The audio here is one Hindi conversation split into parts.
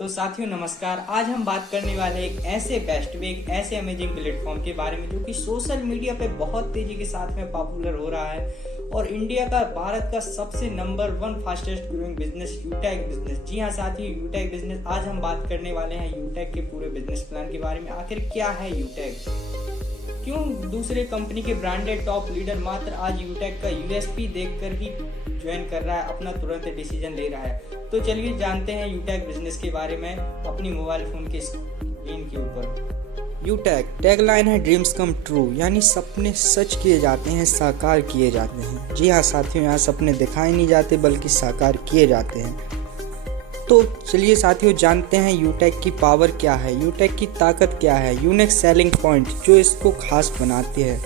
तो साथियों नमस्कार। आज हम बात करने वाले एक ऐसे अमेजिंग प्लेटफॉर्म के बारे में जो कि सोशल मीडिया पे बहुत तेजी के साथ में पॉपुलर हो रहा है और इंडिया का भारत का सबसे number 1 fastest growing business यूटेक business. जी हाँ साथियों, यूटेक बिजनेस। आज हम बात करने वाले हैं यूटेक के पूरे बिजनेस प्लान के बारे में। आखिर क्या है यूटेक, क्यों दूसरे कंपनी के ब्रांडेड टॉप लीडर मात्र आज यूटेक का यूएसपी देखकर ही ज्वाइन कर रहा है, अपना तुरंत डिसीजन ले रहा है। तो चलिए जानते हैं यूटेक बिजनेस के बारे में अपनी मोबाइल फोन के स्क्रीन के ऊपर। यूटेक टैगलाइन है ड्रीम्स कम ट्रू, यानी सपने सच किए जाते हैं, साकार किए जाते हैं। जी हाँ साथियों, यहाँ सपने दिखाए नहीं जाते बल्कि साकार किए जाते हैं। तो चलिए साथियों जानते हैं यूटेक की पावर क्या है, यूटेक की ताकत क्या है, यूनिक सेलिंग पॉइंट जो इसको खास बनाती है।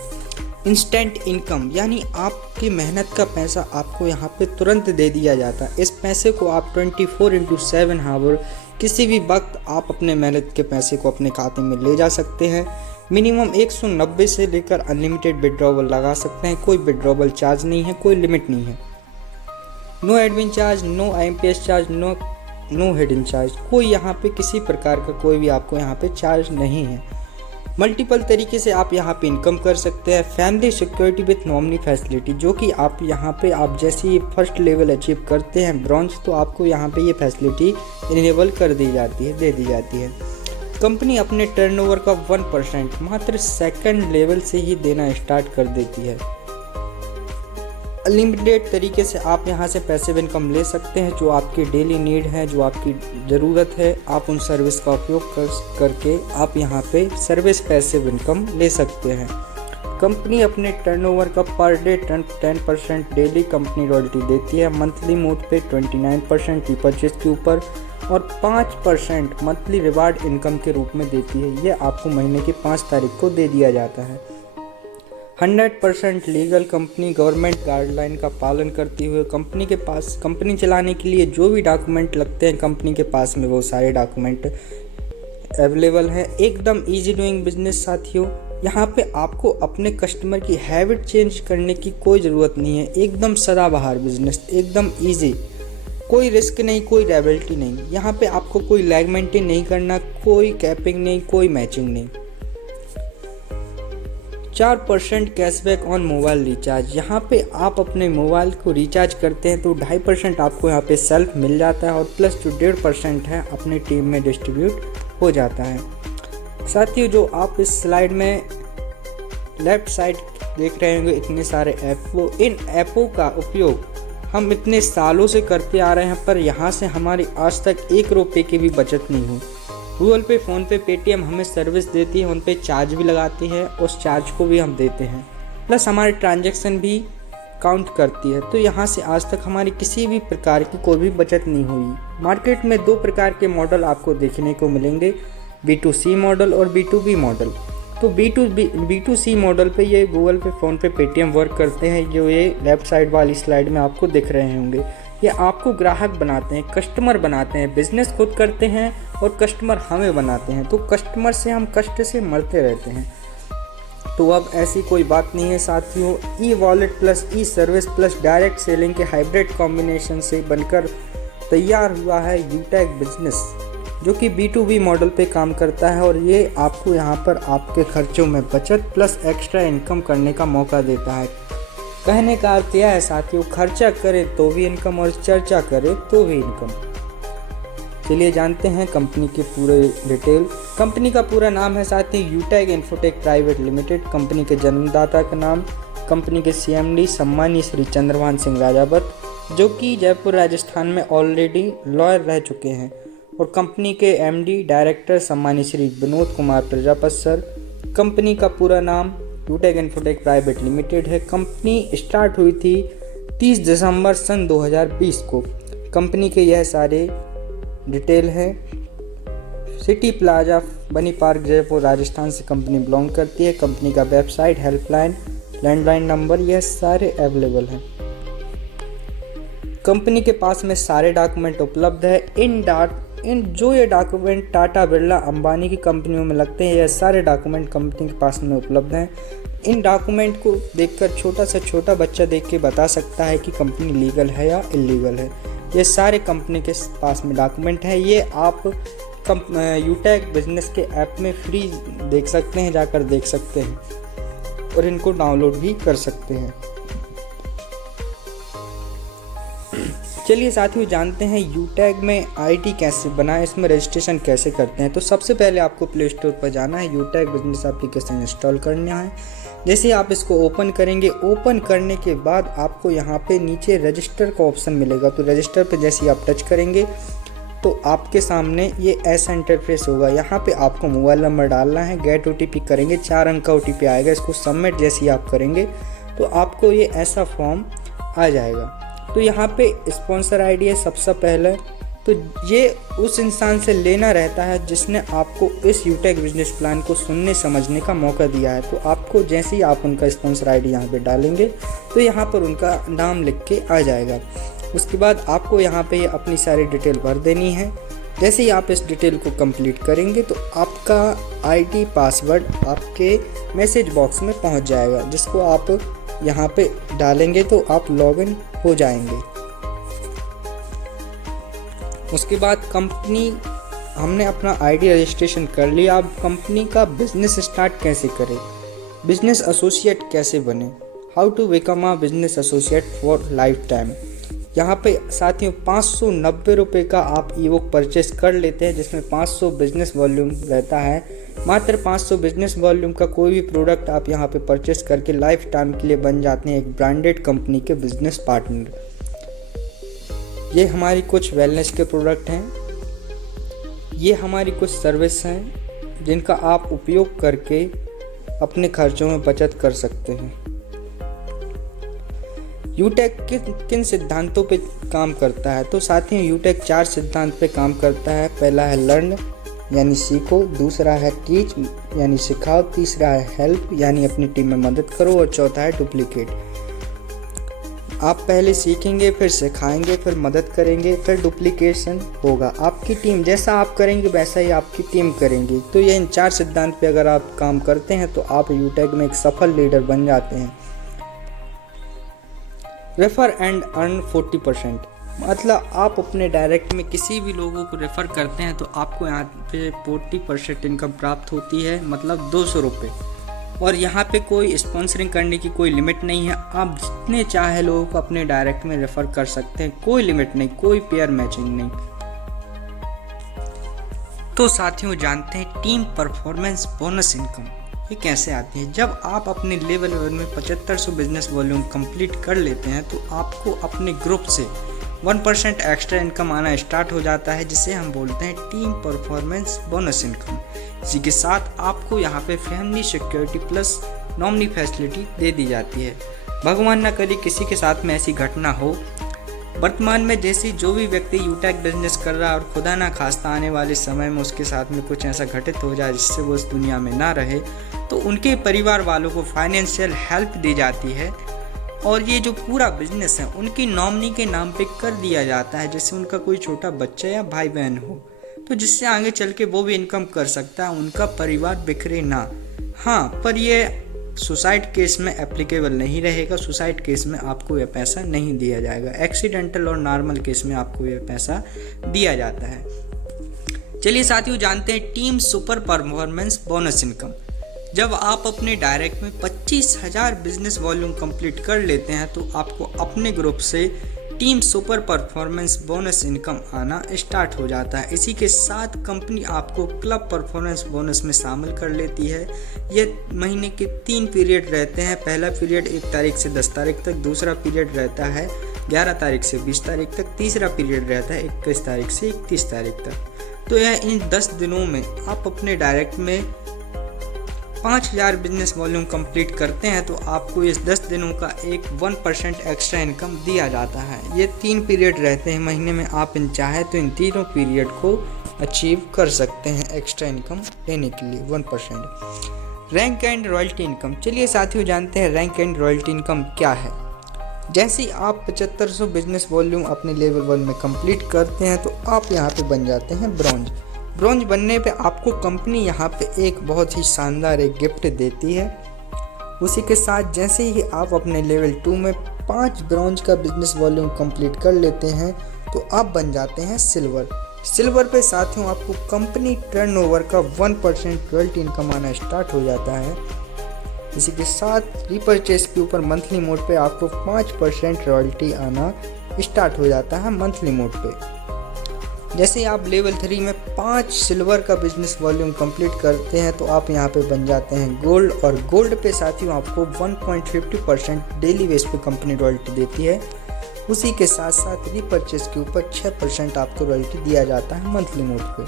इंस्टेंट इनकम, यानी आपकी मेहनत का पैसा आपको यहाँ पे तुरंत दे दिया जाता है। इस पैसे को आप 24/7 आवर किसी भी वक्त आप अपने मेहनत के पैसे को अपने खाते में ले जा सकते हैं। मिनिमम 190 से लेकर अनलिमिटेड विड्रॉवल लगा सकते हैं। कोई विड्रॉवल चार्ज नहीं है, कोई लिमिट नहीं है। No admin charge, no IMPS charge, no hidden charge, कोई यहाँ पे किसी प्रकार का कोई भी आपको यहाँ पे चार्ज नहीं है। मल्टीपल तरीके से आप यहाँ पे इनकम कर सकते हैं। Family security with nominee facility, जो कि आप यहाँ पे आप जैसे ही फर्स्ट लेवल अचीव करते हैं ब्रॉन्ज, तो आपको यहाँ पे ये फैसिलिटी इनेबल कर दी जाती है, दे दी जाती है। कंपनी अपने टर्नओवर का 1% मात्र सेकंड लेवल से ही देना स्टार्ट कर देती है। अनलिमिटेड तरीके से आप यहाँ से पैसिव इनकम ले सकते हैं। जो आपकी डेली नीड है, जो आपकी ज़रूरत है, आप उन सर्विस का उपयोग करके आप यहाँ पे सर्विस पैसिव इनकम ले सकते हैं। कंपनी अपने टर्नओवर का per day 10% daily company royalty देती है। मंथली मोड पे 29% रीपर्चेज के ऊपर और 5% मंथली रिवार्ड इनकम के रूप में देती है। ये आपको महीने की 5 तारीख को दे दिया जाता है। 100% लीगल कंपनी गवर्नमेंट गाइडलाइन का पालन करती हुए कंपनी के पास कंपनी चलाने के लिए जो भी डॉक्यूमेंट लगते हैं कंपनी के पास में वो सारे डॉक्यूमेंट अवेलेबल हैं। एकदम इजी डूइंग बिजनेस साथियों, यहाँ पे आपको अपने कस्टमर की हैबिट चेंज करने की कोई ज़रूरत नहीं है। एकदम सदाबहार बिजनेस, एकदम इजी, कोई रिस्क नहीं, कोई लायबिलिटी नहीं। यहाँ पे आपको कोई लैग मेंटेन नहीं करना, कोई कैपिंग नहीं, कोई मैचिंग नहीं। 4% कैशबैक ऑन मोबाइल रिचार्ज, यहाँ पे आप अपने मोबाइल को रिचार्ज करते हैं तो 2.5% आपको यहाँ पे सेल्फ मिल जाता है और प्लस जो 1.5% है अपनी टीम में डिस्ट्रीब्यूट हो जाता है। साथियों, जो आप इस स्लाइड में लेफ्ट साइड देख रहे होंगे इतने सारे ऐप, वो इन ऐपों का उपयोग हम इतने सालों से करते आ रहे हैं, पर यहाँ से हमारी आज तक 1 रुपये की भी बचत नहीं हुई। गूगल पे, फ़ोन पे, पेटीएम हमें सर्विस देती है, उन पे चार्ज भी लगाती है, उस चार्ज को भी हम देते हैं, प्लस हमारे ट्रांजैक्शन भी काउंट करती है। तो यहाँ से आज तक हमारी किसी भी प्रकार की कोई भी बचत नहीं हुई। मार्केट में 2 प्रकार के मॉडल आपको देखने को मिलेंगे, B2C मॉडल और B2B मॉडल। तो B2C मॉडल पे ये गूगल पे, फ़ोन पे, पेटीएम वर्क करते हैं, जो ये लेफ्ट साइड वाली स्लाइड में आपको दिख रहे होंगे। ये आपको ग्राहक बनाते हैं, कस्टमर बनाते हैं। बिजनेस खुद करते हैं और कस्टमर हमें बनाते हैं, तो कस्टमर से हम कष्ट से मरते रहते हैं। तो अब ऐसी कोई बात नहीं है साथियों। ई वॉलेट प्लस ई सर्विस प्लस डायरेक्ट सेलिंग के हाइब्रिड कॉम्बिनेशन से बनकर तैयार हुआ है यूटेक बिजनेस, जो कि B2B मॉडल पे काम करता है और ये आपको यहाँ पर आपके खर्चों में बचत प्लस एक्स्ट्रा इनकम करने का मौका देता है। कहने का अर्थ यह है साथियों, खर्चा करें तो भी इनकम और चर्चा करें तो भी इनकम। चलिए जानते हैं कंपनी के पूरे डिटेल। कंपनी का पूरा नाम है साथियों यूटेक इन्फोटेक प्राइवेट लिमिटेड। कंपनी के जन्मदाता का नाम, कंपनी के CMD सम्मानीय श्री चंद्रभान सिंह राजावत, जो कि जयपुर राजस्थान में ऑलरेडी लॉयर रह चुके हैं, और कंपनी के MD डायरेक्टर सम्मानीय श्री विनोद कुमार प्रजापत सर। कंपनी का पूरा नाम यूटेक इन्फोटेक प्राइवेट लिमिटेड है। कंपनी स्टार्ट हुई थी 30 दिसंबर सन 2020 को। कंपनी के यह सारे डिटेल है। सिटी प्लाजा, बनी पार्क, जयपुर राजस्थान से कंपनी बिलोंग करती है। कंपनी का वेबसाइट, हेल्पलाइन, लैंडलाइन नंबर, यह सारे अवेलेबल हैं। कंपनी के पास में सारे डॉक्यूमेंट उपलब्ध है। जो ये डॉक्यूमेंट टाटा, बिरला, अंबानी की कंपनियों में लगते हैं, यह सारे डॉक्यूमेंट कंपनी के पास में उपलब्ध हैं। इन डॉक्यूमेंट को देखकर छोटा से छोटा बच्चा देख के बता सकता है कि कंपनी लीगल है या इलीगल है। ये सारे कंपनी के पास में डॉक्यूमेंट हैं। ये आप यूटैग बिजनेस के ऐप में फ्री देख सकते हैं, जाकर देख सकते हैं और इनको डाउनलोड भी कर सकते हैं। चलिए साथियों जानते हैं यूटैग में आईडी कैसे बनाएं, इसमें रजिस्ट्रेशन कैसे करते हैं। तो सबसे पहले आपको प्ले स्टोर पर जाना है, यूटैग बिजनेस एप्लीकेशन इंस्टॉल करना है। जैसे आप इसको ओपन करेंगे, ओपन करने के बाद आपको यहाँ पे नीचे रजिस्टर का ऑप्शन मिलेगा। तो रजिस्टर पे जैसे ही आप टच करेंगे तो आपके सामने ये ऐसा इंटरफेस होगा। यहाँ पे आपको मोबाइल नंबर डालना है, गेट ओटीपी करेंगे, 4 अंक का ओटीपी आएगा। इसको सबमिट जैसे ही आप करेंगे तो आपको ये ऐसा फॉर्म आ जाएगा। तो यहाँ पे स्पॉन्सर आईडी है सबसे पहले, तो ये उस इंसान से लेना रहता है जिसने आपको इस यूटैग बिजनेस प्लान को सुनने समझने का मौका दिया है। तो आपको जैसे ही आप उनका स्पॉन्सर आईडी यहाँ पे डालेंगे तो यहाँ पर उनका नाम लिख के आ जाएगा। उसके बाद आपको यहाँ पे अपनी सारी डिटेल भर देनी है। जैसे ही आप इस डिटेल को कंप्लीट करेंगे तो आपका आईडी पासवर्ड आपके मैसेज बॉक्स में पहुँच जाएगा, जिसको आप यहाँ पे डालेंगे तो आप लॉगिन हो जाएंगे। उसके बाद कंपनी, हमने अपना आईडी रजिस्ट्रेशन कर लिया। अब कंपनी का बिजनेस स्टार्ट कैसे करें, बिजनेस एसोसिएट कैसे बने, how to become a business associate for lifetime. यहाँ पे साथियों 590 रुपये का आप ई बुक परचेस कर लेते हैं, जिसमें 500 बिजनेस वॉल्यूम रहता है। मात्र 500 बिजनेस वॉल्यूम का कोई भी प्रोडक्ट आप यहाँ पे परचेस करके लाइफ टाइम के लिए बन जाते हैं एक ब्रांडेड कंपनी के बिजनेस पार्टनर। ये हमारी कुछ वेलनेस के प्रोडक्ट हैं, ये हमारी कुछ सर्विस हैं जिनका आप उपयोग करके अपने खर्चों में बचत कर सकते हैं। यूटैग किन सिद्धांतों पे काम करता है, तो साथियों यूटैग 4 सिद्धांत पे काम करता है। पहला है लर्न यानी सीखो, दूसरा है टीच यानी सिखाओ, तीसरा है हेल्प यानी अपनी टीम में मदद करो, और चौथा है डुप्लीकेट। आप पहले सीखेंगे, फिर सिखाएंगे, फिर मदद करेंगे, फिर डुप्लीकेशन होगा। आपकी टीम जैसा आप करेंगे वैसा ही आपकी टीम करेंगी। तो ये इन 4 सिद्धांत पे अगर आप काम करते हैं तो आप यूटैग में एक सफल लीडर बन जाते हैं। रेफर एंड अर्न 40%, मतलब आप अपने डायरेक्ट में किसी भी लोगों को रेफ़र करते हैं तो आपको यहाँ पे 40% इनकम प्राप्त होती है, मतलब 200 रुपये। और यहाँ पे कोई स्पॉन्सरिंग करने की कोई लिमिट नहीं है, आप जितने चाहे लोगों को अपने डायरेक्ट में रेफ़र कर सकते हैं, कोई लिमिट नहीं, कोई पेयर मैचिंग नहीं। तो साथियों जानते हैं टीम परफॉर्मेंस बोनस इनकम ये कैसे आती है। जब आप अपने लेवल में 7500 बिजनेस वॉल्यूम कंप्लीट कर लेते हैं तो आपको अपने ग्रुप से 1% एक्स्ट्रा इनकम आना स्टार्ट हो जाता है, जिसे हम बोलते हैं टीम परफॉर्मेंस बोनस इनकम। इसी के साथ आपको यहाँ पे family security plus nominee facility दे दी जाती है। भगवान न करे किसी के साथ में ऐसी घटना हो। वर्तमान में जैसे जो भी व्यक्ति यूटैग बिजनेस कर रहा है और खुदा ना खास्ता आने वाले समय में उसके साथ में कुछ ऐसा घटित हो जाए जिससे वो इस दुनिया में ना रहे, तो उनके परिवार वालों को फाइनेंशियल हेल्प दी जाती है और ये जो पूरा बिजनेस है उनकी नॉमिनी के नाम पे कर दिया जाता है, जैसे उनका कोई छोटा बच्चा या भाई बहन हो, तो जिससे आगे चल के वो भी इनकम कर सकता है, उनका परिवार बिखरे ना। हाँ, पर ये सुसाइड केस में एप्लीकेबल नहीं रहेगा। सुसाइड केस में आपको यह पैसा नहीं दिया जाएगा। एक्सीडेंटल और नॉर्मल केस में आपको यह पैसा दिया जाता है। चलिए साथियों जानते हैं team super performance bonus income. जब आप अपने डायरेक्ट में 25,000 बिजनेस वॉल्यूम कंप्लीट कर लेते हैं तो आपको अपने ग्रुप से team super performance bonus income आना स्टार्ट हो जाता है। इसी के साथ कंपनी आपको क्लब परफॉर्मेंस बोनस में शामिल कर लेती है। ये महीने के 3 पीरियड रहते हैं। पहला पीरियड 1 तारीख से 10 तारीख तक, दूसरा पीरियड रहता है 11 तारीख से 20 तारीख तक, तीसरा पीरियड रहता है 21 तारीख से 31 तारीख तक। तो यह इन 10 दिनों में आप अपने डायरेक्ट में 5,000 बिजनेस वॉल्यूम कंप्लीट करते हैं तो आपको इस 10 दिनों का एक 1% एक्स्ट्रा इनकम दिया जाता है। ये 3 पीरियड रहते हैं महीने में, आप इन चाहे तो इन तीनों पीरियड को अचीव कर सकते हैं एक्स्ट्रा इनकम लेने के लिए 1%। Rank and royalty income. चलिए साथियों जानते हैं रैंक एंड रॉयल्टी इनकम क्या है। जैसे ही आप 7500 बिजनेस वॉल्यूम अपने लेवल 1 में कंप्लीट करते हैं तो आप यहाँ पे बन जाते हैं ब्रॉन्ज। ब्रॉन्ज बनने पे आपको कंपनी यहाँ पे एक बहुत ही शानदार एक गिफ्ट देती है। उसी के साथ जैसे ही आप अपने लेवल 2 में 5 ब्रॉन्ज का बिजनेस वॉल्यूम कंप्लीट कर लेते हैं तो आप बन जाते हैं सिल्वर। सिल्वर पे साथियों आपको कंपनी टर्नओवर का 1% रॉयल्टी इनकम आना स्टार्ट हो जाता है। इसी के साथ रीपरचेस के ऊपर मंथली मोड पे आपको 5% रॉयल्टी आना स्टार्ट हो जाता है मंथली मोड पे। जैसे ही आप लेवल 3 में 5 सिल्वर का बिजनेस वॉल्यूम कंप्लीट करते हैं तो आप यहाँ पे बन जाते हैं गोल्ड, और गोल्ड पे साथियों आपको 1.50% डेली बेस पे कंपनी रॉयल्टी देती है। उसी के साथ साथ रीपरचेस के ऊपर 6% आपको रॉयल्टी दिया जाता है मंथली मोड पे।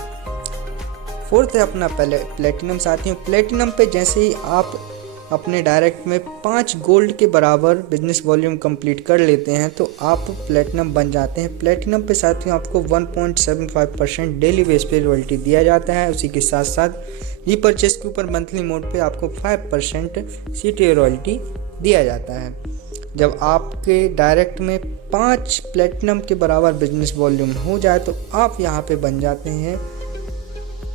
फोर्थ है अपना प्लेटिनम साथियों। प्लेटिनम पे जैसे ही आप अपने डायरेक्ट में 5 गोल्ड के बराबर बिजनेस वॉल्यूम कंप्लीट कर लेते हैं तो आप प्लेटिनम बन जाते हैं। प्लेटिनम पे साथियों आपको 1.75% डेली बेस पे रॉयल्टी दिया जाता है। उसी के साथ साथ रीपरचेस के ऊपर मंथली मोड पे आपको 5% CTA रॉयल्टी दिया जाता है। जब आपके डायरेक्ट में 5 प्लेटिनम के बराबर बिजनेस वॉल्यूम हो जाए तो आप यहाँ पे बन जाते हैं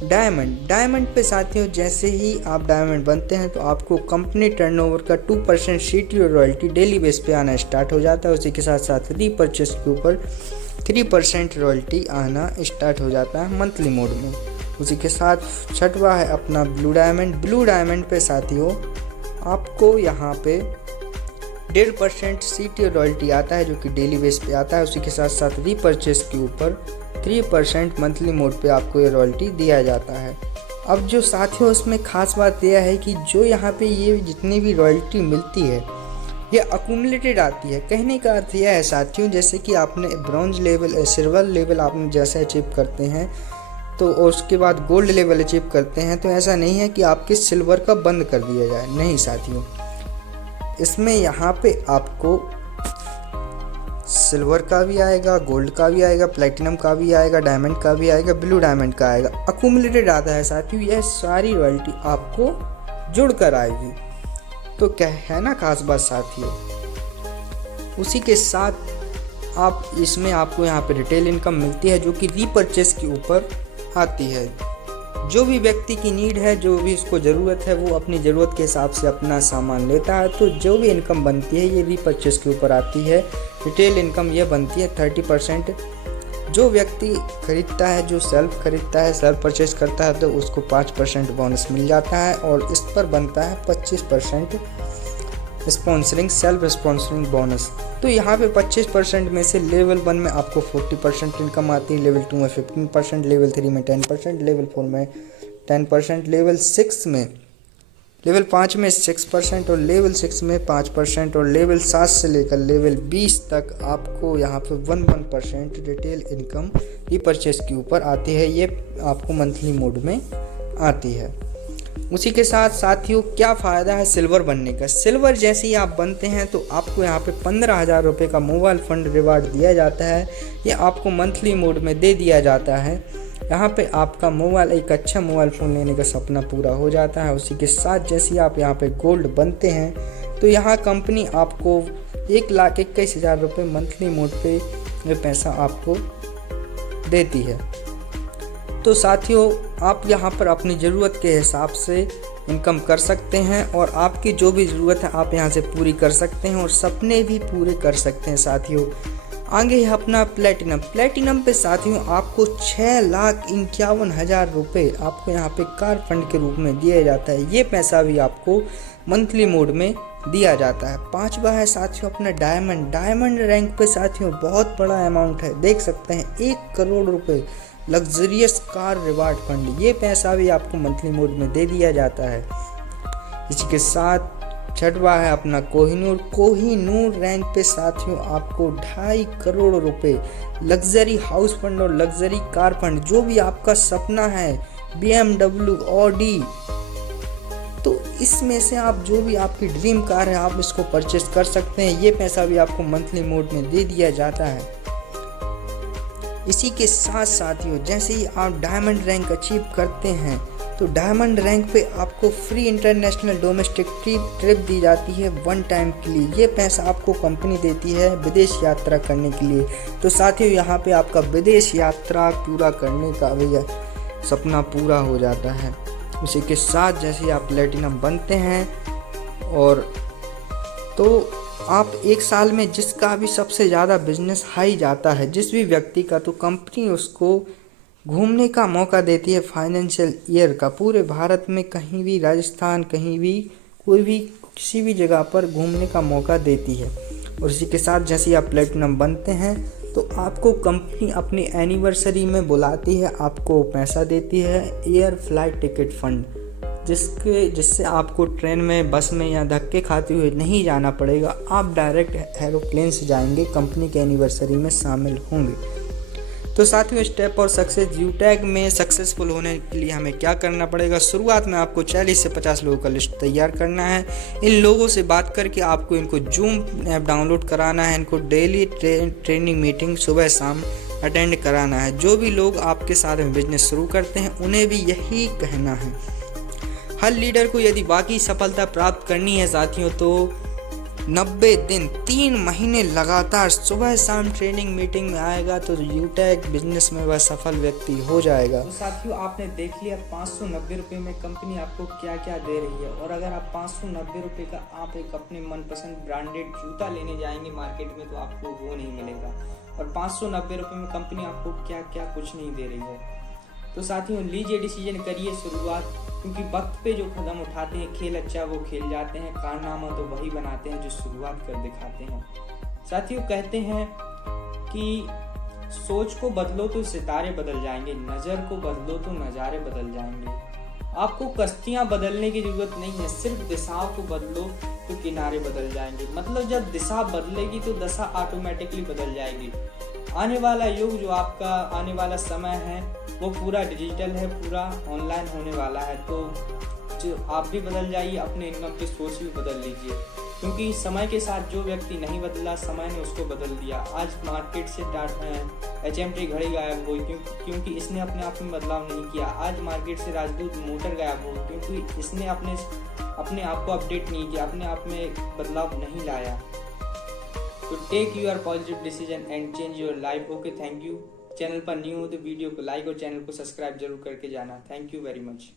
डायमंड। डायमंड पे साथियों जैसे ही आप डायमंड बनते हैं तो आपको कंपनी टर्नओवर का 2% CTA रॉयल्टी डेली बेस पे आना स्टार्ट हो जाता है। उसी के साथ साथ रीपरचेस के ऊपर 3% रॉयल्टी आना स्टार्ट हो जाता है मंथली मोड में। उसी के साथ छठवा है अपना ब्लू डायमंड। ब्लू डायमंड पे साथियों आपको यहाँ पे 1.5% CTA रॉयल्टी आता है जो कि डेली बेस पे आता है। उसी के साथ साथ रीपरचेस के ऊपर 3% मंथली मोड पे आपको ये रॉयल्टी दिया जाता है। अब जो साथियों इसमें खास बात यह है कि जो यहाँ पे ये जितनी भी रॉयल्टी मिलती है ये अक्यूमुलेटेड आती है। कहने का अर्थ यह है साथियों जैसे कि आपने ब्रॉन्ज लेवल सिल्वर लेवल आपने जैसे अचीव करते हैं तो और उसके बाद गोल्ड लेवल अचीव करते हैं तो ऐसा नहीं है कि आपके सिल्वर का बंद कर दिया जाए, नहीं साथियों। इसमें यहाँ पे आपको सिल्वर का भी आएगा, गोल्ड का भी आएगा, प्लेटिनम का भी आएगा, डायमंड का भी आएगा, ब्लू डायमंड का आएगा। अक्यूमुलेटेड आता है साथियों। यह सारी रॉयल्टी आपको जुड़कर आएगी। तो क्या है ना खास बात साथियों। उसी के साथ आप इसमें आपको यहाँ पे रिटेल इनकम मिलती है जो कि रीपरचेस के ऊपर आती है। जो भी व्यक्ति की नीड है, जो भी उसको ज़रूरत है, वो अपनी ज़रूरत के हिसाब से अपना सामान लेता है। तो जो भी इनकम बनती है ये रीपरचेस के ऊपर आती है। रिटेल इनकम ये बनती है 30%। जो व्यक्ति खरीदता है, जो सेल्फ खरीदता है, सेल्फ परचेज करता है तो उसको 5% बोनस मिल जाता है और इस पर बनता है 25% स्पॉन्सरिंग, सेल्फ स्पॉन्सरिंग बोनस। तो यहाँ पे 25% में से लेवल 1 में आपको 40% इनकम आती है, लेवल 2 में 15%, लेवल 3 में 10%, लेवल 4 में 10%, लेवल 5 में 6% और लेवल 6 में 5% और लेवल 7 से लेकर लेवल 20 तक आपको यहाँ पे 1% रिटेल इनकम रीपरचेस के ऊपर आती है। ये आपको मंथली मोड में आती है। उसी के साथ साथियों क्या फ़ायदा है सिल्वर बनने का। सिल्वर जैसे ही आप बनते हैं तो आपको यहाँ पे 15,000 रुपये का मोबाइल फ़ंड रिवार्ड दिया जाता है। ये आपको मंथली मोड में दे दिया जाता है। यहाँ पे आपका मोबाइल एक अच्छा मोबाइल फ़ोन लेने का सपना पूरा हो जाता है। उसी के साथ जैसे ही आप यहाँ पे गोल्ड बनते हैं तो यहाँ कंपनी आपको 1,21,000 रुपये मंथली मोड पे ये पैसा आपको देती है। तो साथियों आप यहाँ पर अपनी ज़रूरत के हिसाब से इनकम कर सकते हैं और आपकी जो भी ज़रूरत है आप यहाँ से पूरी कर सकते हैं और सपने भी पूरे कर सकते हैं साथियों। आगे है अपना प्लेटिनम। प्लेटिनम पे साथियों आपको 6,51,000 रुपये आपको यहाँ पे कार फंड के रूप में दिया जाता है। ये पैसा भी आपको मंथली मोड में दिया जाता है। 5वां है साथियों अपना डायमंड। डायमंड रैंक पे साथियों बहुत बड़ा अमाउंट है, देख सकते हैं 1 करोड़ रुपये लग्जरियस कार रिवार्ड फंड। ये पैसा भी आपको मंथली मोड में दे दिया जाता है। इसी के साथ 6वां है अपना कोहिनूर। कोहिनूर रैंक पे साथियों आपको 2.5 करोड़ रुपए लग्जरी हाउस फंड और लग्जरी कार फंड, जो भी आपका सपना है BMW, ऑडी, तो इसमें से आप जो भी आपकी ड्रीम कार है आप इसको परचेस कर सकते हैं। ये पैसा भी आपको मंथली मोड में दे दिया जाता है। इसी के साथ साथियों जैसे ही आप डायमंड रैंक अचीव करते हैं तो डायमंड रैंक पे आपको फ्री इंटरनेशनल डोमेस्टिक ट्रिप दी जाती है 1 टाइम के लिए। ये पैसा आपको कंपनी देती है विदेश यात्रा करने के लिए। तो साथियों यहाँ पे आपका विदेश यात्रा पूरा करने का भी सपना पूरा हो जाता है। उसी के साथ जैसे आप प्लेटिनम बनते हैं और तो आप एक साल में जिसका भी सबसे ज़्यादा बिजनेस हाई जाता है जिस भी व्यक्ति का, तो कंपनी उसको घूमने का मौका देती है फाइनेंशियल ईयर का, पूरे भारत में कहीं भी, राजस्थान कहीं भी, कोई भी किसी भी जगह पर घूमने का मौका देती है। और इसी के साथ जैसे ही आप प्लेटिनम बनते हैं तो आपको कंपनी अपनी एनिवर्सरी में बुलाती है, आपको पैसा देती है एयर फ्लाइट टिकट फंड, जिससे आपको ट्रेन में, बस में या धक्के खाते हुए नहीं जाना पड़ेगा। आप डायरेक्ट एरोप्लेन से जाएंगे, कंपनी के एनिवर्सरी में शामिल होंगे। तो साथियों, स्टेप और सक्सेस यूटैग में सक्सेसफुल होने के लिए हमें क्या करना पड़ेगा? शुरुआत में आपको 40 से 50 लोगों का लिस्ट तैयार करना है। इन लोगों से बात करके आपको इनको जूम ऐप डाउनलोड कराना है, इनको डेली ट्रेनिंग मीटिंग सुबह शाम अटेंड कराना है। जो भी लोग आपके साथ में बिजनेस शुरू करते हैं उन्हें भी यही कहना है। हर लीडर को यदि वाकई सफलता प्राप्त करनी है साथियों, तो 90 दिन 3 महीने लगातार सुबह शाम ट्रेनिंग मीटिंग में आएगा तो यूटैग बिजनेस में वह सफल व्यक्ति हो जाएगा। तो साथियों, आपने देख लिया 590 रुपये में कंपनी आपको क्या क्या दे रही है। और अगर आप 590 रुपये का आप एक अपने मनपसंद ब्रांडेड जूता लेने जाएंगे मार्केट में तो आपको वो नहीं मिलेगा। और 590 रुपये में कंपनी आपको क्या क्या कुछ नहीं दे रही है। तो साथियों, लीजिए डिसीजन, करिए शुरुआत, क्योंकि वक्त पे जो कदम उठाते हैं, खेल अच्छा वो खेल जाते हैं, कारनामा तो वही बनाते हैं जो शुरुआत कर दिखाते हैं। साथियों, कहते हैं कि सोच को बदलो तो सितारे बदल जाएंगे, नज़र को बदलो तो नज़ारे बदल जाएंगे। आपको कश्तियाँ बदलने की जरूरत नहीं है, सिर्फ दिशा को बदलो तो किनारे बदल जाएंगे। मतलब जब दिशा बदलेगी तो दशा ऑटोमेटिकली बदल जाएगी। आने वाला युग, जो आपका आने वाला समय है, वो पूरा डिजिटल है, पूरा ऑनलाइन होने वाला है। तो जो आप भी बदल जाइए, अपने इनकम की सोच भी बदल लीजिए, क्योंकि समय के साथ जो व्यक्ति नहीं बदला, समय ने उसको बदल दिया। आज मार्केट से HMT घड़ी गायब हुई क्योंकि इसने अपने आप में बदलाव नहीं किया। आज मार्केट से राजदूत मोटर गायब हुई क्योंकि इसने अपने आप को अपडेट नहीं किया, अपने आप में बदलाव नहीं लाया। तो take your positive decision and change your life. Okay, thank you. Channel पर न्यू हो तो वीडियो को लाइक और चैनल को सब्सक्राइब जरूर करके जाना। Thank you very much.